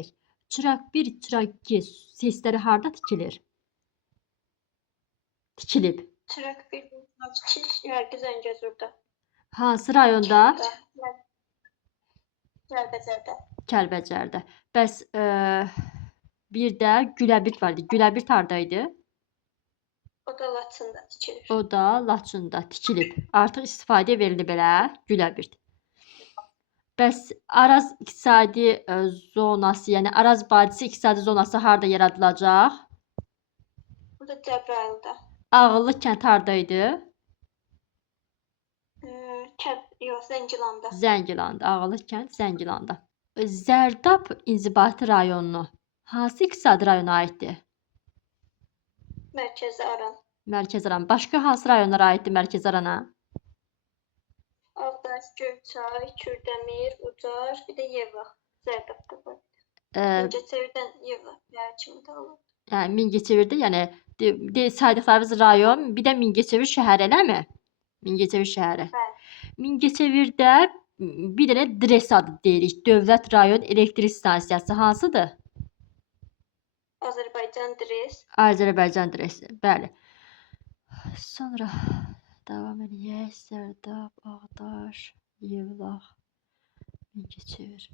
deyək. Çıraq 1, çıraq 2 sesləri harda tikilir? Tikilib. Çıraq 1, Şərqi Zəngəzurda. Hansı rayonda? Kəlbəcərdə. Kəlbəcərdə. Bəs bir də Güləbird var idi. Güləbird hardaydı? O da Laçında tikilir. O da Laçında tikilib. Artıq istifadəyə verilib elə Güləbird. Bəs Araz iqtisadi zonası, yəni Araz vadisi iqtisadi zonası harda yaradılacaq? Bu da Cəbrayılda. Ağıllı kənd hardaydı? Zəngilanda. Zəngilanda. Ağıllı kənd Zəngilanda. Zərdab inzibati rayonunu hansı iqtisadi rayona aiddir? Mərkəzi Aran. Mərkəzi Aran. Başqa hansı rayonlara aiddir Mərkəzi Arana? Ağdaş, Göyçay, Kürdəmir, Ucar, bir də Yeva. Zərdabda var. Mingəçevirdən Yeva kimi də olur. Yəni Mingəçevirdə, yəni saydıqlarımız rayon, bir də Mingəçevir şəhəri, eləmi? Mingəçevir şəhəri. Bəli. Mingəçevirdə bir dənə DRES adı deyirik. Dövlət Rayon Elektrik Stansiyası hansıdır? Azərbaycan DRES. Azərbaycan DRES. Bəli. Sonra davam edək. Sərdab, Ağdaş, Yevlax, Mingəçevir.